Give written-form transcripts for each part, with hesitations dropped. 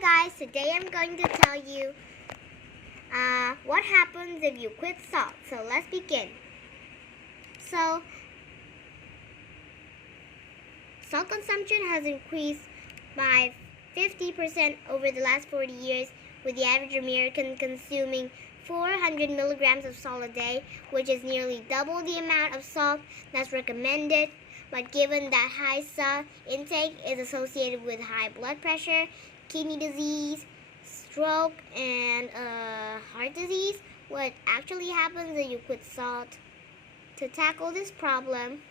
guys, today I'm going to tell you what happens if you quit salt. So let's begin. So salt consumption has increased by 50% over the last 40 years, with the average American consuming 400 milligrams of salt a day, which is nearly double the amount of salt that's recommended. But given that high salt intake is associated with high blood pressure, kidney disease, stroke, and heart disease, what actually happens if you quit salt? To tackle this problem,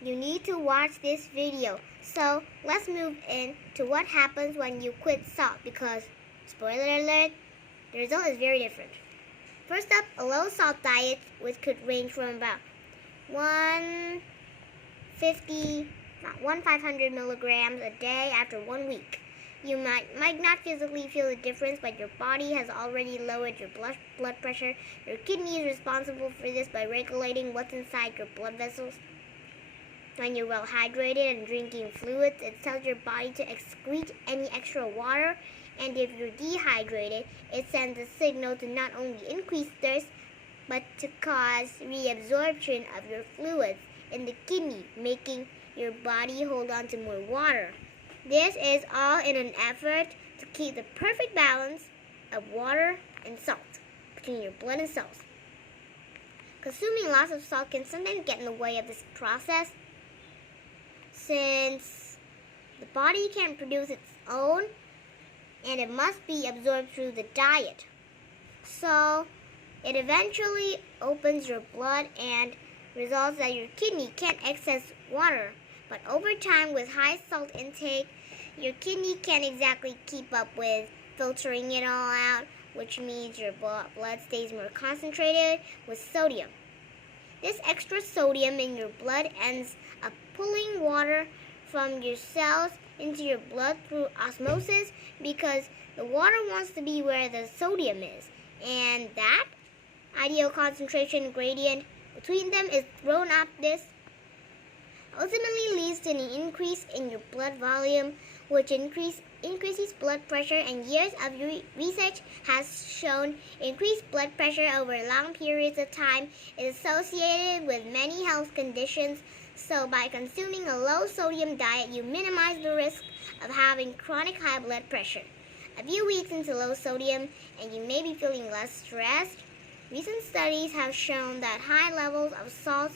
you need to watch this video. So let's move into what happens when you quit salt, because, spoiler alert, the result is very different. First up, a low salt diet, which could range from about 500 milligrams a day after 1 week. You might not physically feel the difference, but your body has already lowered your blood pressure. Your kidney is responsible for this by regulating what's inside your blood vessels. When you're well hydrated and drinking fluids, it tells your body to excrete any extra water. And if you're dehydrated, it sends a signal to not only increase thirst, but to cause reabsorption of your fluids in the kidney, making your body hold on to more water. This is all in an effort to keep the perfect balance of water and salt between your blood and cells. Consuming lots of salt can sometimes get in the way of this process, since the body can't produce its own and it must be absorbed through the diet. So it eventually opens your blood and results that your kidney can't access water. But over time, with high salt intake, your kidney can't exactly keep up with filtering it all out, which means your blood stays more concentrated with sodium. This extra sodium in your blood ends up pulling water from your cells into your blood through osmosis, because the water wants to be where the sodium is, and that ideal concentration gradient between them is thrown up. This ultimately leads to an increase in your blood volume, which increases blood pressure, and years of research has shown increased blood pressure over long periods of time is associated with many health conditions. So by consuming a low sodium diet, you minimize the risk of having chronic high blood pressure. A few weeks into low sodium and you may be feeling less stressed. Recent studies have shown that high levels of salt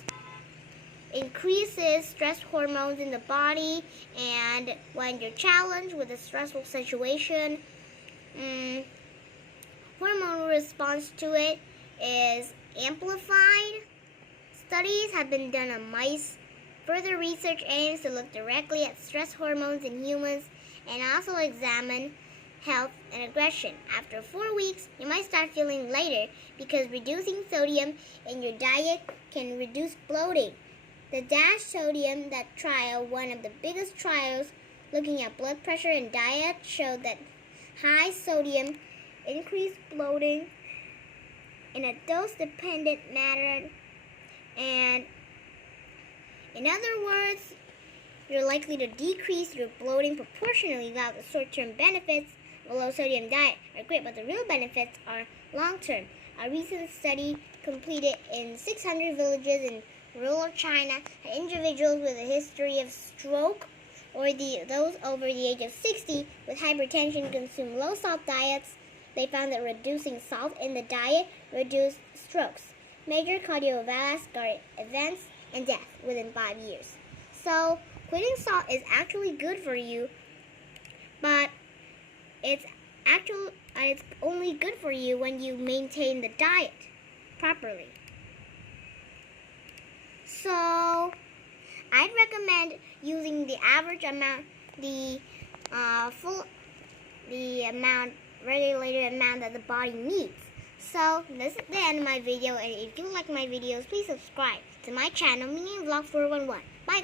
increases stress hormones in the body, and when you're challenged with a stressful situation, hormone response to it is amplified. Studies have been done on mice. Further research aims to look directly at stress hormones in humans and also examine health and aggression. After 4 weeks, you might start feeling lighter because reducing sodium in your diet can reduce bloating. The DASH sodium trial, one of the biggest trials looking at blood pressure and diet, showed that high sodium increased bloating in a dose-dependent manner, and in other words, you're likely to decrease your bloating proportionally. While the short-term benefits of a low-sodium diet are great, but the real benefits are long-term. A recent study completed in 600 villages in rural China had individuals with a history of stroke or those over the age of 60 with hypertension consume low-salt diets. They found that reducing salt in the diet reduced strokes, major cardiovascular events, and death within 5 years. So quitting salt is actually good for you, but it's only good for you when you maintain the diet properly. So I'd recommend using the average amount, the regulated amount that the body needs. So this is the end of my video, and if you like my videos, please subscribe to my channel, Mini Vlog 411. Bye guys.